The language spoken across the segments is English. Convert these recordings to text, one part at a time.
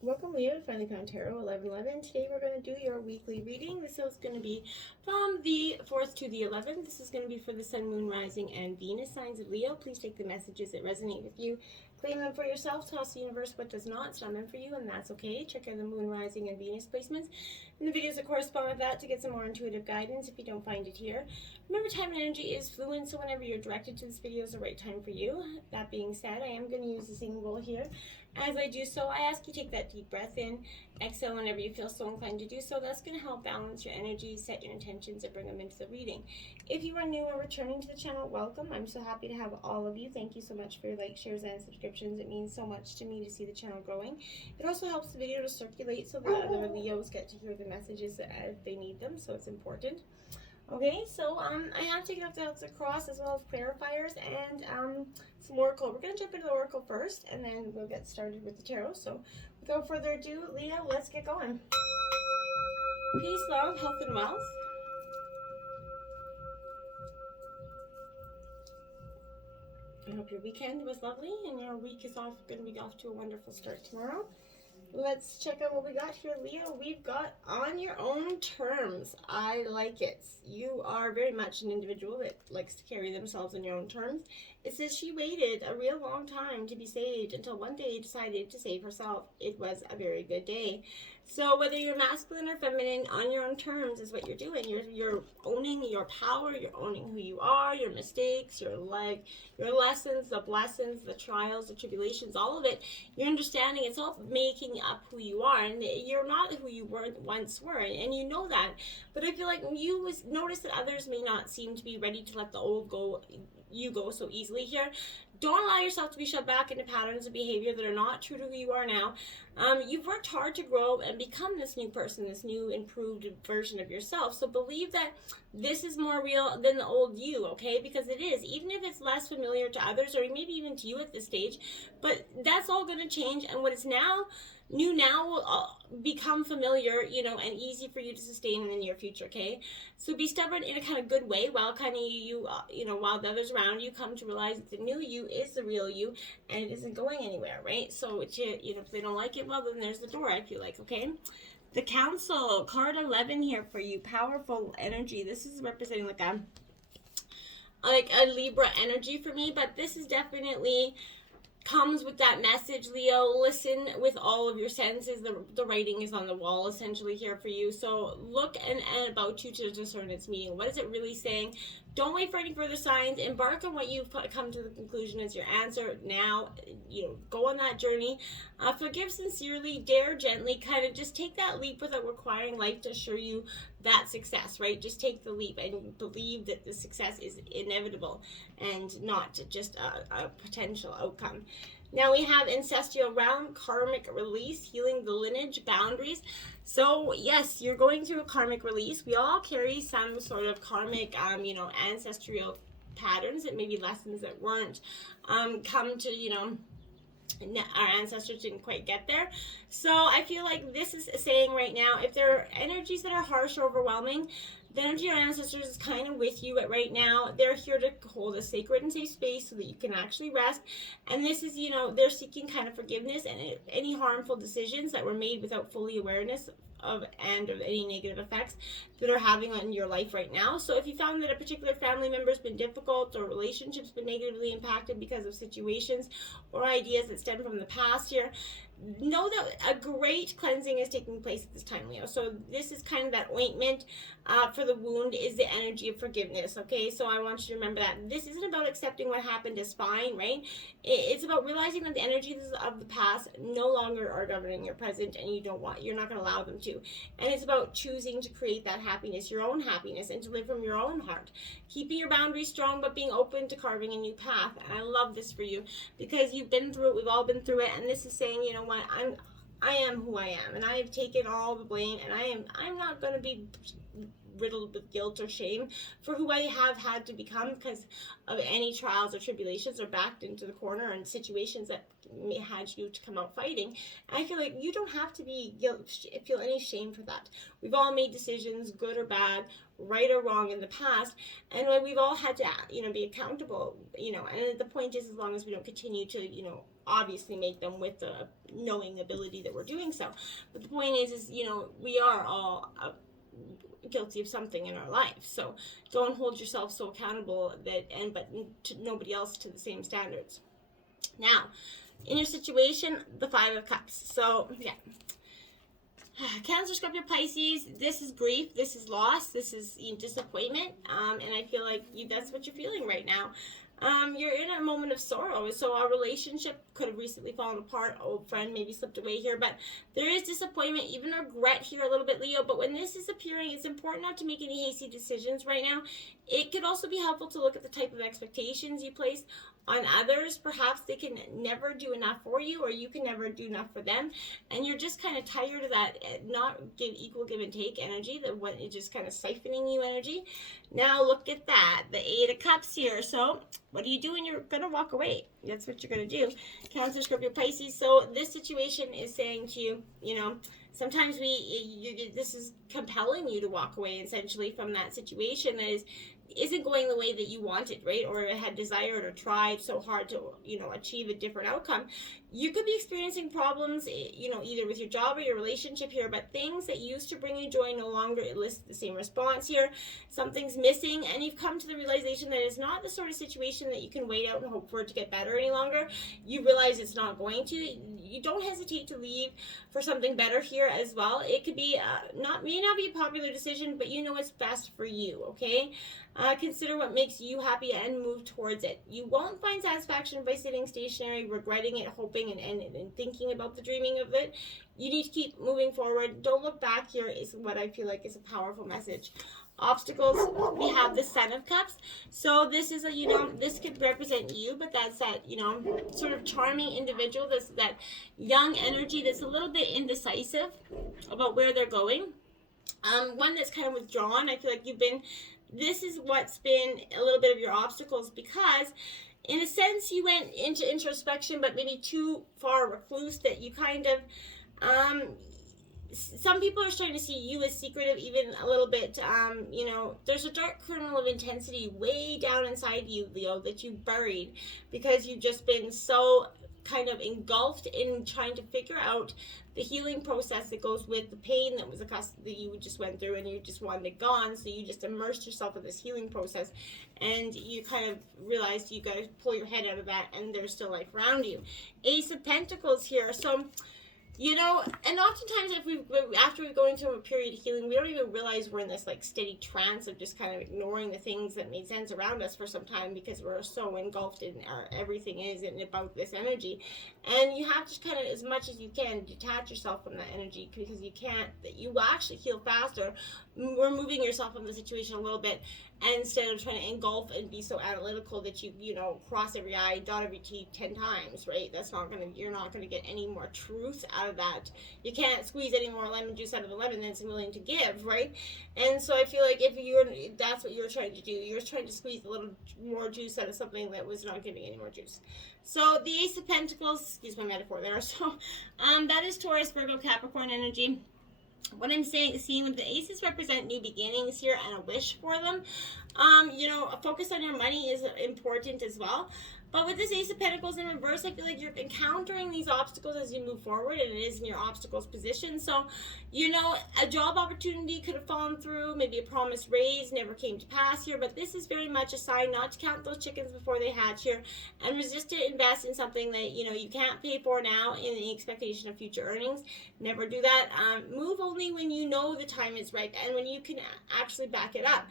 Welcome, Leo, to Finally Found Tarot 1111. Today we're going to do your weekly reading. This is going to be from the 4th to the 11th. This is going to be for the Sun, Moon, Rising, and Venus signs of Leo. Please take the messages that resonate with you. Claim them for yourself. Toss the universe what does not. It's not meant for you, and that's okay. Check out the Moon, Rising, and Venus placements and the videos that correspond with that to get some more intuitive guidance if you don't find it here. Remember, time and energy is fluid, so whenever you're directed to this video is the right time for you. That being said, I am going to use the singing bowl here. As I do so, I ask you take that deep breath in, exhale whenever you feel so inclined to do so. That's going to help balance your energy, set your intentions, and bring them into the reading. If you are new or returning to the channel, welcome. I'm so happy to have all of you. Thank you so much for your likes, shares, and subscriptions. It means so much to me to see the channel growing. It also helps the video to circulate so that other Leos get to hear the messages if they need them, so it's important. Okay, so I have taken up the Outs Across as well as clarifiers and some oracle. We're going to jump into the oracle first, and then we'll get started with the tarot. So without further ado, Leo, let's get going. Peace, love, health, and wealth. I hope your weekend was lovely and your week is going to be off to a wonderful start tomorrow. Let's check out what we got here, Leo. We've got on your own terms. I like it. You are very much an individual that likes to carry themselves on your own terms. It says she waited a real long time to be saved until one day decided to save herself. It was a very good day. So whether you're masculine or feminine, on your own terms is what you're doing. You're owning your power. You're owning who you are, your mistakes, your lessons, the blessings, the trials, the tribulations, all of it. You're understanding it's all making up who you are, and you're not who you once were, and you know that. But I feel like you notice that others may not seem to be ready to let the old go so easily here. Don't allow yourself to be shoved back into patterns of behavior that are not true to who you are now. You've worked hard to grow and become this new person, this new improved version of yourself. So believe that this is more real than the old you, okay? Because it is, even if it's less familiar to others or maybe even to you at this stage. But that's all going to change, and what is new now will become familiar, and easy for you to sustain in the near future, okay? So be stubborn in a kind of good way while kind of while the others around you come to realize that the new you is the real you and it isn't going anywhere, right? So if they don't like it, well, then there's the door, I feel like, okay? The Council, card 11 here for you, powerful energy. This is representing like a Libra energy for me, but this is definitely comes with that message, Leo. Listen with all of your senses. The writing is on the wall essentially here for you. So look and about you to discern its meaning. What is it really saying? Don't wait for any further signs. Embark on what you've come to the conclusion as your answer now. Go on that journey. Forgive sincerely, dare gently, kind of just take that leap without requiring life to assure you that success, right? Just take the leap and believe that the success is inevitable and not just a potential outcome. Now we have ancestral realm, karmic release, healing the lineage boundaries. So yes, you're going through a karmic release. We all carry some sort of karmic, ancestral patterns and maybe lessons that weren't come to, our ancestors didn't quite get there. So I feel like this is saying right now, if there are energies that are harsh or overwhelming, the energy of your ancestors is kind of with you right now. They're here to hold a sacred and safe space so that you can actually rest. And this is, they're seeking kind of forgiveness and any harmful decisions that were made without fully awareness of any negative effects that are having on your life right now. So if you found that a particular family member has been difficult or relationships been negatively impacted because of situations or ideas that stem from the past here, know that a great cleansing is taking place at this time, Leo. So this is kind of that ointment for the wound is the energy of forgiveness, okay? So I want you to remember that this isn't about accepting what happened as fine, right? It's about realizing that the energies of the past no longer are governing your present, and you're not going to allow them to. And it's about choosing to create that happiness, your own happiness, and to live from your own heart, keeping your boundaries strong but being open to carving a new path. And I love this for you because you've been through it, we've all been through it, and this is saying, you know what, I am who I am, and I have taken all the blame, and I'm not going to be riddled with guilt or shame for who I have had to become because of any trials or tribulations or backed into the corner and situations that may had you to come out fighting. And I feel like you don't have to feel any shame for that. We've all made decisions, good or bad, right or wrong in the past, and we've all had to be accountable, and the point is, as long as we don't continue to obviously make them with the knowing ability that we're doing so. But the point is you know, we are all guilty of something in our life. So don't hold yourself so accountable but to nobody else to the same standards. Now, in your situation, the 5 of Cups. So yeah. Cancer, Scorpio, Pisces, this is grief, this is loss, this is disappointment, and I feel like that's what you're feeling right now. You're in a moment of sorrow, so our relationship could have recently fallen apart, old friend maybe slipped away here, but there is disappointment, even regret here a little bit, Leo. But when this is appearing, it's important not to make any hasty decisions right now. It could also be helpful to look at the type of expectations you place on others. Perhaps they can never do enough for you, or you can never do enough for them, and you're just kind of tired of that not equal give and take energy, that what is just kind of siphoning you energy. Now look at that, the 8 of Cups here. So what are you doing? You're gonna walk away. That's what you're gonna do. Cancer, Scorpio, Pisces. So this situation is saying to you, you know, sometimes this is compelling you to walk away essentially from that situation that isn't going the way that you wanted, right? Or had desired or tried so hard to, you know, achieve a different outcome. You could be experiencing problems, you know, either with your job or your relationship here, but things that used to bring you joy no longer elicit the same response here. Something's missing, and you've come to the realization that it's not the sort of situation that you can wait out and hope for it to get better any longer. You realize it's not going to. You don't hesitate to leave for something better here as well. It could be may not be a popular decision, but you know what's best for you, okay? Consider what makes you happy and move towards it. You won't find satisfaction by sitting stationary, regretting it, hoping and thinking about the dreaming of it. You need to keep moving forward. Don't look back here is what I feel like is a powerful message. Obstacles, we have the 7 of Cups. So this is you know, this could represent you, but that's that, you know, sort of charming individual, that young energy that's a little bit indecisive about where they're going. One that's kind of withdrawn. I feel like this is what's been a little bit of your obstacles, because in a sense you went into introspection, but maybe too far recluse, that you kind of some people are starting to see you as secretive, even a little bit. You know, there's a dark kernel of intensity way down inside you, Leo, that you buried because you've just been so kind of engulfed in trying to figure out the healing process that goes with the pain that was that you just went through, and you just wanted it gone. So you just immersed yourself in this healing process, and you kind of realized you got to pull your head out of that, and there's still life around you. Ace of Pentacles here. So, you know, and oftentimes after we go into a period of healing, we don't even realize we're in this like steady trance of just kind of ignoring the things that made sense around us for some time, because we're so engulfed in everything is and about this energy. And you have to kind of, as much as you can, detach yourself from that energy, because you will actually heal faster removing yourself from the situation a little bit, and instead of trying to engulf and be so analytical that you know, cross every I, dot every T 10 times, right? You're not gonna get any more truth out of that. You can't squeeze any more lemon juice out of a lemon than it's willing to give, right? And so I feel like that's what you're trying to do. You're trying to squeeze a little more juice out of something that was not giving any more juice. So the Ace of Pentacles, excuse my metaphor there. So that is Taurus, Virgo, Capricorn energy. What I'm seeing with the aces represent new beginnings here and a wish for them. You know, a focus on your money is important as well. But with this Ace of Pentacles in reverse, I feel like you're encountering these obstacles as you move forward, and it is in your obstacles position. So, you know, a job opportunity could have fallen through, maybe a promised raise never came to pass here, but this is very much a sign not to count those chickens before they hatch here, and resist to invest in something that, you know, you can't pay for now in the expectation of future earnings. Never do that. Move only when you know the time is right and when you can actually back it up.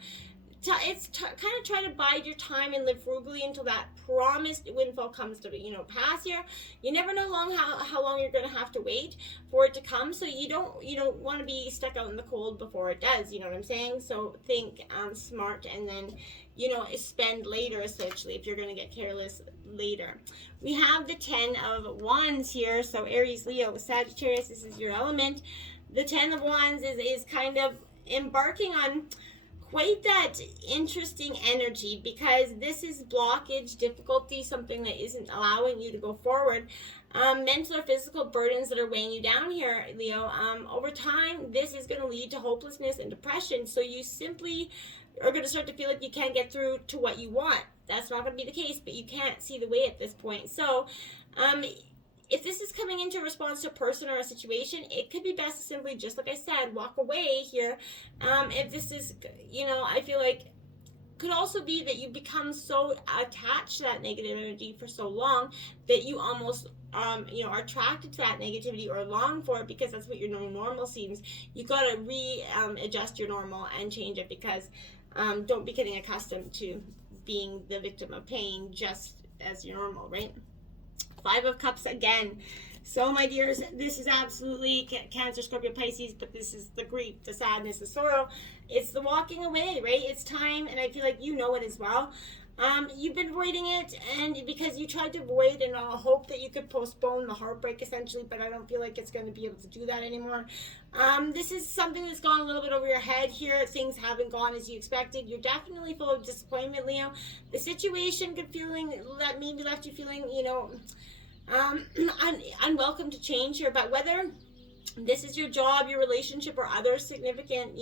Kind of try to bide your time and live frugally until that promised windfall comes to, you know, pass here. You never know how long you're going to have to wait for it to come, so you don't want to be stuck out in the cold before it does, you know what I'm saying? So think smart, and then, you know, spend later, essentially, if you're going to get careless later. We have the 10 of Wands here, so Aries, Leo, Sagittarius, this is your element. The 10 of Wands is kind of embarking on quite that interesting energy, because this is blockage, difficulty, something that isn't allowing you to go forward. Mental or physical burdens that are weighing you down here, Leo. Over time, this is going to lead to hopelessness and depression. So you simply are going to start to feel like you can't get through to what you want. That's not going to be the case, but you can't see the way at this point. So if this is coming into response to a person or a situation, it could be best to simply, just like I said, walk away here. If this is, I feel like could also be that you become so attached to that negative energy for so long that you almost are attracted to that negativity or long for it because that's what your normal seems. You got to readjust your normal and change it, because don't be getting accustomed to being the victim of pain just as your normal, right? 5 of Cups again. So, my dears, this is absolutely Cancer, Scorpio, Pisces, but this is the grief, the sadness, the sorrow. It's the walking away, right? It's time, and I feel like you know it as well. You've been avoiding it, and because you tried to avoid and hope that you could postpone the heartbreak, essentially, but I don't feel like it's going to be able to do that anymore. This is something that's gone a little bit over your head here. Things haven't gone as you expected. You're definitely full of disappointment, Leo. The situation maybe left you feeling, unwelcome to change here, but whether this is your job, your relationship, or other significant,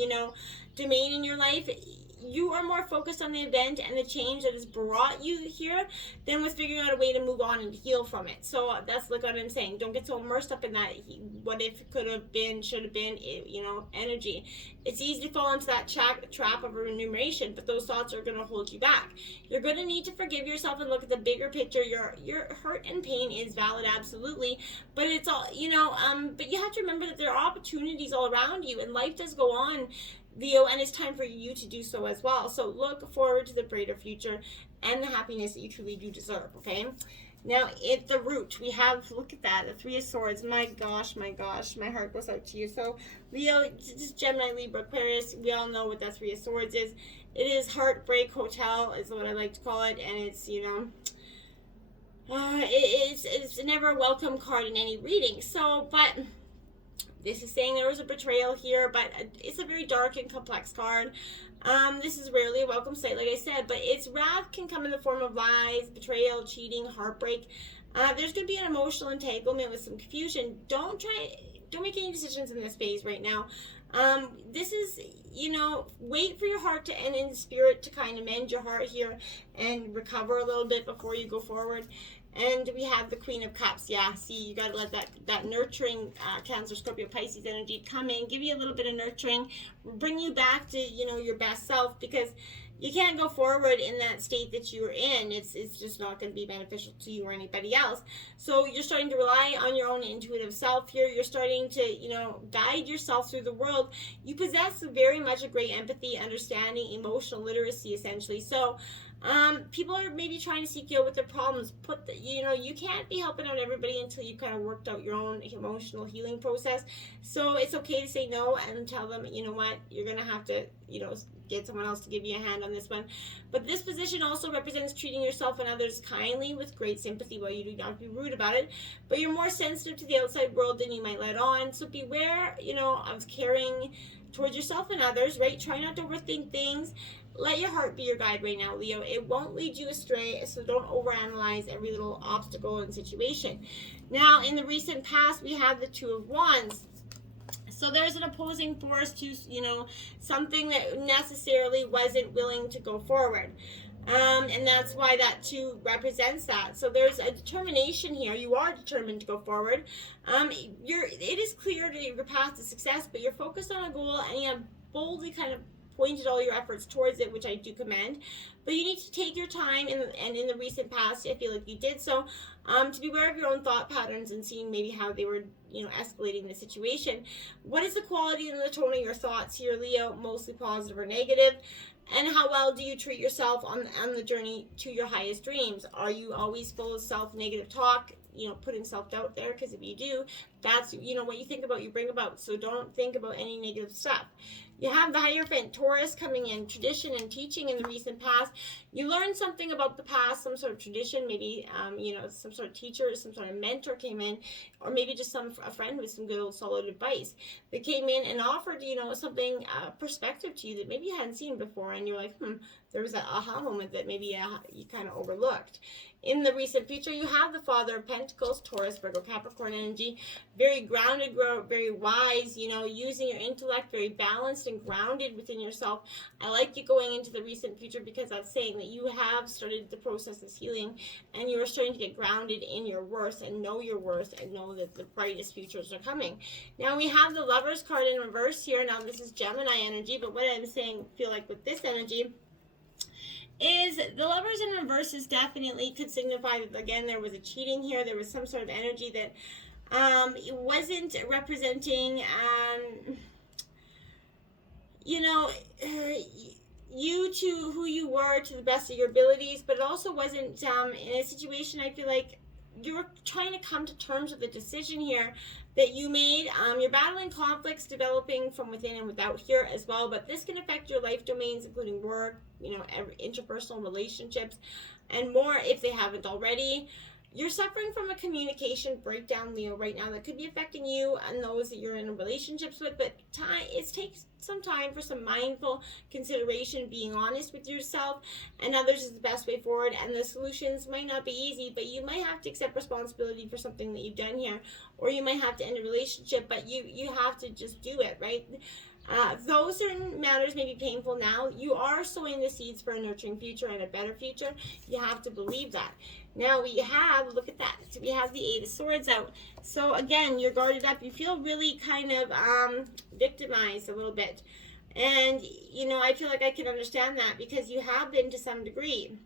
domain in your life, you are more focused on the event and the change that has brought you here than with figuring out a way to move on and heal from it. So that's like what I'm saying. Don't get so immersed up in that what if, could have been, should have been, energy. It's easy to fall into that trap of remuneration, but those thoughts are going to hold you back. You're going to need to forgive yourself and look at the bigger picture. Your hurt and pain is valid, absolutely, but it's all, but you have to remember that there are opportunities all around you, and life does go on, Leo, and it's time for you to do so as well. So look forward to the brighter future and the happiness that you truly do deserve, okay? Now, at the root, we have, look at that, the 3 of Swords. My gosh, my heart goes out to you. So, Leo, just Gemini, Libra, Aquarius, we all know what that 3 of Swords is. It is Heartbreak Hotel, is what I like to call it, and it's, it's never a welcome card in any reading. So, but this is saying there was a betrayal here, but it's a very dark and complex card. This is rarely a welcome sight, like I said, but its wrath can come in the form of lies, betrayal, cheating, heartbreak. There's going to be an emotional entanglement with some confusion. Don't make any decisions in this phase right now. This is, wait for your heart to end in spirit to kind of mend your heart here and recover a little bit before you go forward. And we have the Queen of Cups. Yeah, see, you got to let that nurturing Cancer, Scorpio, Pisces energy come in, give you a little bit of nurturing, bring you back to, your best self, because you can't go forward in that state that you're in. It's just not going to be beneficial to you or anybody else. So you're starting to rely on your own intuitive self here. You're starting to, guide yourself through the world. You possess very much a great empathy, understanding, emotional literacy, essentially. So people are maybe trying to seek you out with their problems. You can't be helping out everybody until you kind of worked out your own emotional healing process. So it's okay to say no and tell them, you know what, you're going to have to, get someone else to give you a hand on this one. But this position also represents treating yourself and others kindly with great sympathy. While you do not be rude about it, but you're more sensitive to the outside world than you might let on. So beware, of caring towards yourself and others, right? Try not to overthink things. Let your heart be your guide right now, Leo. It won't lead you astray, so don't overanalyze every little obstacle and situation. Now, in the recent past, we have the 2 of Wands. So there's an opposing force to, something that necessarily wasn't willing to go forward. And that's why that 2 represents that. So there's a determination here. You are determined to go forward. It is clear to your path to success, but you're focused on a goal and you have boldly kind of pointed all your efforts towards it, which I do commend. But you need to take your time, and in the recent past, I feel like you did so, to be aware of your own thought patterns and seeing maybe how they were, escalating the situation. What is the quality and the tone of your thoughts here, Leo? Mostly positive or negative? And how well do you treat yourself on the journey to your highest dreams? Are you always full of self-negative talk, putting self-doubt there? Because if you do, that's, what you think about, you bring about. So don't think about any negative stuff. You have the Hierophant, Taurus, coming in, tradition and teaching in the recent past. You learned something about the past, some sort of tradition, maybe, some sort of teacher, some sort of mentor came in, or maybe just a friend with some good old solid advice that came in and offered, something, perspective to you that maybe you hadn't seen before, and you're like, there was that aha moment that maybe you kind of overlooked. In the recent future, you have the Father of Pentacles, Taurus, Virgo, Capricorn energy, very grounded, very wise, using your intellect, very balanced balanced and grounded within yourself. I like you going into the recent future because that's saying that you have started the process of healing and you are starting to get grounded in your worth and know your worth and know that the brightest futures are coming. Now we have the Lovers card in reverse here. Now this is Gemini energy, but what I'm saying, feel like with this energy, is the Lovers in reverse is definitely could signify that, again, there was a cheating here. There was some sort of energy that it wasn't representing, you know, you to who you were to the best of your abilities, but it also wasn't in a situation, I feel like you're trying to come to terms with the decision here that you made. You're battling conflicts developing from within and without here as well, but this can affect your life domains, including work, interpersonal relationships, and more if they haven't already. You're suffering from a communication breakdown, Leo, right now that could be affecting you and those that you're in relationships with, but it takes some time for some mindful consideration, being honest with yourself and others is the best way forward, and the solutions might not be easy, but you might have to accept responsibility for something that you've done here, or you might have to end a relationship, but you have to just do it, right? Though certain matters may be painful now, you are sowing the seeds for a nurturing future and a better future. You have to believe that. Now we have, look at that, so we have the Eight of Swords out. So again, you're guarded up. You feel really kind of victimized a little bit. And, I feel like I can understand that because you have been to some degree.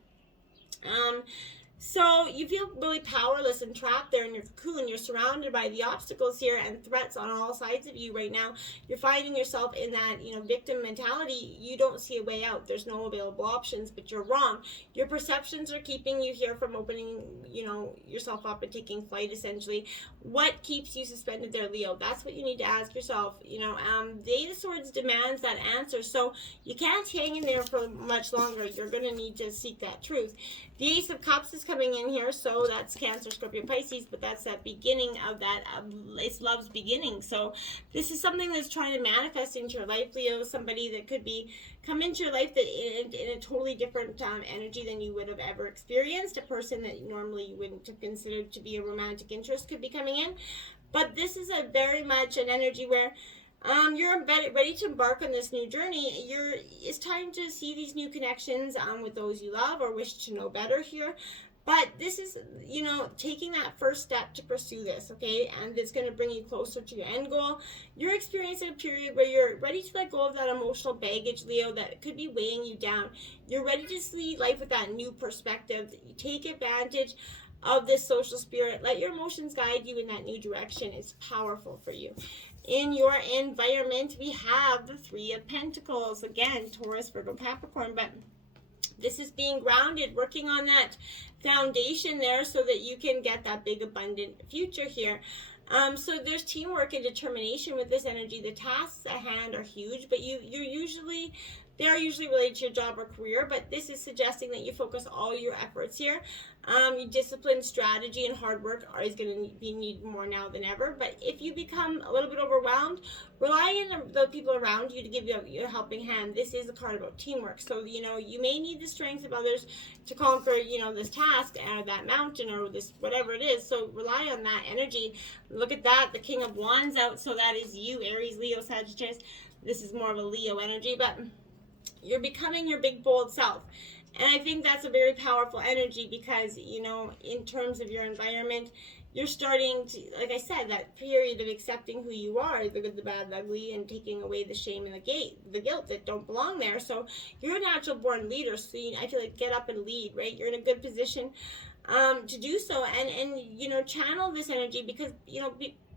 So you feel really powerless and trapped there in your cocoon. You're surrounded by the obstacles here and threats on all sides of you right now. You're finding yourself in that, victim mentality. You don't see a way out. There's no available options, but you're wrong. Your perceptions are keeping you here from opening, yourself up and taking flight, essentially. What keeps you suspended there, Leo? That's what you need to ask yourself. The Eight of Swords demands that answer, so you can't hang in there for much longer. You're going to need to seek that truth. The Ace of Cups is coming in here, so that's Cancer, Scorpio, Pisces, but that's that beginning of that, it's love's beginning. So this is something that's trying to manifest into your life, Leo, somebody that could be come into your life that in a totally different energy than you would have ever experienced. A person that normally you wouldn't have considered to be a romantic interest could be coming in. But this is a very much an energy where you're ready to embark on this new journey. It's time to see these new connections with those you love or wish to know better here. But this is, taking that first step to pursue this, okay? And it's going to bring you closer to your end goal. You're experiencing a period where you're ready to let go of that emotional baggage, Leo, that could be weighing you down. You're ready to see life with that new perspective. You take advantage of this social spirit. Let your emotions guide you in that new direction. It's powerful for you. In your environment, we have the Three of Pentacles. Again, Taurus, Virgo, Capricorn, but this is being grounded, working on that foundation there so that you can get that big, abundant future here. So there's teamwork and determination with this energy. The tasks at hand are huge, but they are usually related to your job or career, but this is suggesting that you focus all your efforts here. Your discipline, strategy, and hard work is going to be needed more now than ever. But if you become a little bit overwhelmed, rely on the people around you to give you your helping hand. This is a card about teamwork. So, you may need the strength of others to conquer, this task or that mountain or this whatever it is. So rely on that energy. Look at that. The King of Wands out. So that is you, Aries, Leo, Sagittarius. This is more of a Leo energy, but you're becoming your big, bold self. And I think that's a very powerful energy because, in terms of your environment, you're starting to, like I said, that period of accepting who you are, the good, the bad, the ugly, and taking away the shame and the guilt that don't belong there. So you're a natural born leader. So I feel like get up and lead, right? You're in a good position to do so. And channel this energy because,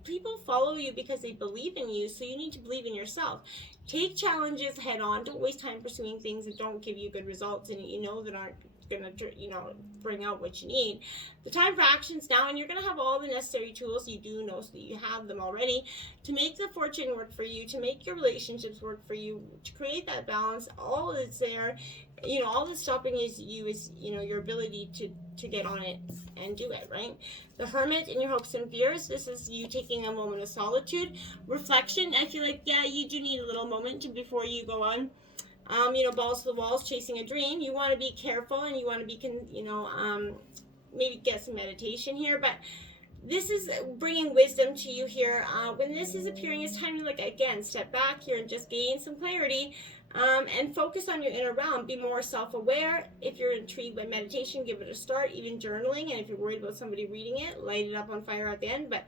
people follow you because they believe in you, so you need to believe in yourself. Take challenges head on. Don't waste time pursuing things that don't give you good results and that aren't going to bring out what you need. The time for actions now, and you're going to have all the necessary tools. You do know, so that you have them already, to make the fortune work for you, to make your relationships work for you, to create that balance. All that's there. All that's stopping is your ability to get on it and do it, right? The Hermit in your hopes and fears. This is you taking a moment of solitude, reflection. I feel like, you do need a little moment before you go on. Balls to the walls, chasing a dream. You want to be careful and you want to be, maybe get some meditation here, but this is bringing wisdom to you here. When this is appearing, it's time to, like, again, step back here and just gain some clarity, and focus on your inner realm. Be more self-aware. If you're intrigued by meditation, give it a start, even journaling. And if you're worried about somebody reading it, light it up on fire at the end. But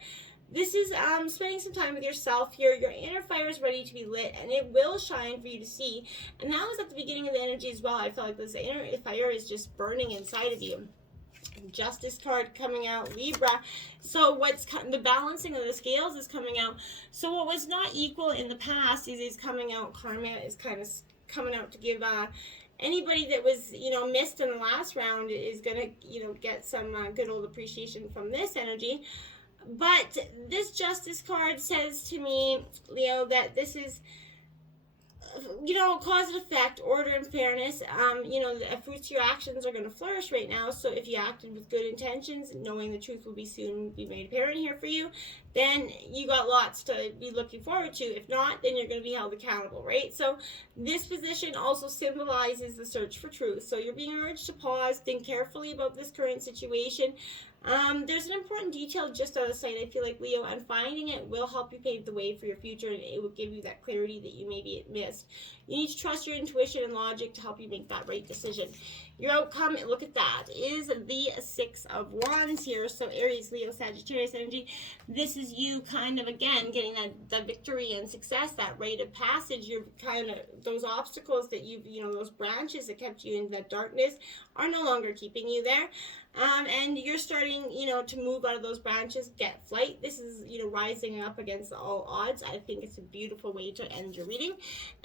this is spending some time with yourself here. Your inner fire is ready to be lit, and it will shine for you to see. And that was at the beginning of the energy as well. I felt like this inner fire is just burning inside of you. Justice card coming out, Libra. So what's the balancing of the scales is coming out. So what was not equal in the past is coming out. Karma is kind of coming out to give anybody that was, missed in the last round is gonna, get some good old appreciation from this energy. But this Justice card says to me, Leo, that this is, cause and effect, order and fairness. The fruits of your actions are going to flourish right now. So if you acted with good intentions, knowing the truth will be soon be made apparent here for you, then you got lots to be looking forward to. If not, then you're going to be held accountable, right? So this position also symbolizes the search for truth. So you're being urged to pause, think carefully about this current situation. There's an important detail just out of sight, I feel like, Leo, and finding it will help you pave the way for your future, and it will give you that clarity that you maybe missed. You need to trust your intuition and logic to help you make that right decision. Your outcome, look at that, is the Six of Wands here. So Aries, Leo, Sagittarius energy. This is you kind of, again, getting that victory and success, that rite of passage. You're kind of, those obstacles that those branches that kept you in that darkness are no longer keeping you there. And you're starting, to move out of those branches, get flight. This is, rising up against all odds. I think it's a beautiful way to end your reading.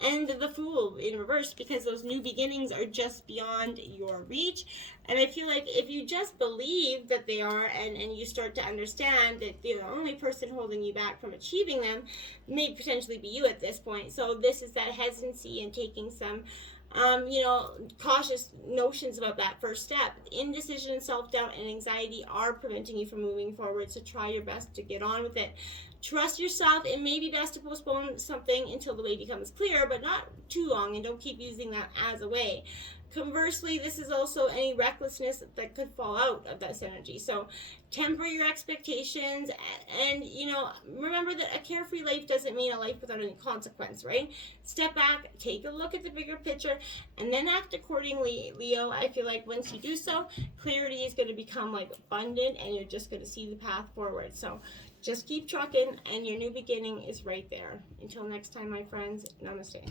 And the Fool in reverse, because those new beginnings are just beyond your reach. And I feel like if you just believe that they are, and you start to understand that the only person holding you back from achieving them may potentially be you at this point. So this is that hesitancy and taking some cautious notions about that first step. Indecision, self-doubt, and anxiety are preventing you from moving forward, so try your best to get on with it. Trust yourself. It may be best to postpone something until the way becomes clear, but not too long, and don't keep using that as a way. Conversely, this is also any recklessness that could fall out of this energy. So temper your expectations, and remember that a carefree life doesn't mean a life without any consequence, right? Step back, take a look at the bigger picture, and then act accordingly, Leo. I feel like once you do so, clarity is going to become abundant, and you're just going to see the path forward. So just keep trucking, and your new beginning is right there. Until next time, my friends, namaste.